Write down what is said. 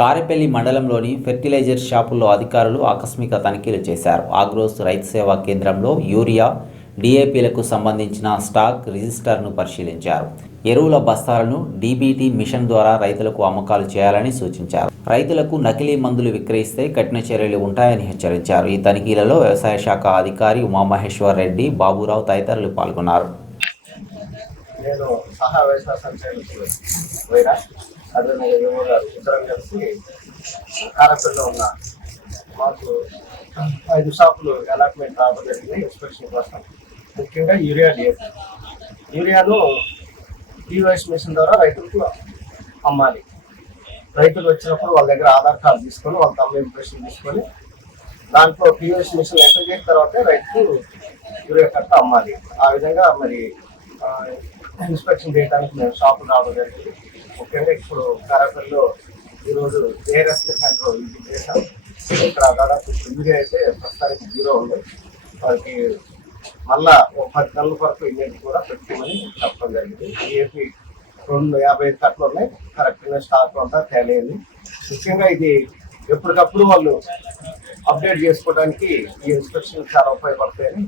కారెపల్లి మండలంలోని ఫెర్టిలైజర్ షాపుల్లో అధికారులు ఆకస్మిక తనిఖీలు చేశారు. ఆగ్రోస్ రైతు సేవా కేంద్రంలో యూరియా డిఏపీలకు సంబంధించిన స్టాక్ రిజిస్టర్ను పరిశీలించారు. ఎరువుల బస్తాలను డీబీటీ మిషన్ ద్వారా రైతులకు అమ్మకాలు చేయాలని సూచించారు. రైతులకు నకిలీ మందులు విక్రయిస్తే కఠిన చర్యలు ఉంటాయని హెచ్చరించారు. ఈ తనిఖీలలో వ్యవసాయ శాఖ అధికారి ఉమామహేశ్వర్ రెడ్డి బాబురావు తదితరులు పాల్గొన్నారు. అదే నేను ఇద్దరం కలిసి కారపల్లిలో ఉన్న మాకు ఐదు షాపులు అలాట్మెంట్ రావడం జరిగింది ఇన్స్పెక్షన్ కోసం. ముఖ్యంగా యూరియా డిఎఫ్ యూరియాను డివైస్ మిషన్ ద్వారా రైతులకు అమ్మాలి. రైతులు వచ్చినప్పుడు వాళ్ళ దగ్గర ఆధార్ కార్డు తీసుకొని వాళ్ళ తమ్మ ఇంప్రెషన్ తీసుకొని దాంట్లో పిఓఎస్ మిషన్ ఎంటర్ చేసిన తర్వాత రైతుకు యూరియా కట్ట అమ్మాలి. ఆ విధంగా మరి ఇన్స్పెక్షన్ చేయడానికి మేము షాపులు రావడం జరిగింది. ముఖ్యంగా ఇప్పుడు కారాపల్లిలో ఈరోజు ఏఆర్ఎస్కే సెంటర్ విజిట్ చేశాం ఇక్కడ దాదాపు తొమ్మిది అయితే ప్రస్తుతానికి జీరో ఉంది. వారికి మళ్ళా ఒక పది నెలల వరకు ఇమేజ్ కూడా పెట్టుకోమని చెప్పడం జరిగింది. ఏపీ రెండు యాభై ఐదు కట్టలు ఉన్నాయి. కరెక్ట్గా స్టాక్ అంతా తేలేదు ముఖ్యంగా ఇది ఎప్పటికప్పుడు వాళ్ళు అప్డేట్ చేసుకోవడానికి ఈ ఇన్స్పెక్షన్ చాలా ఉపయోగపడతాయని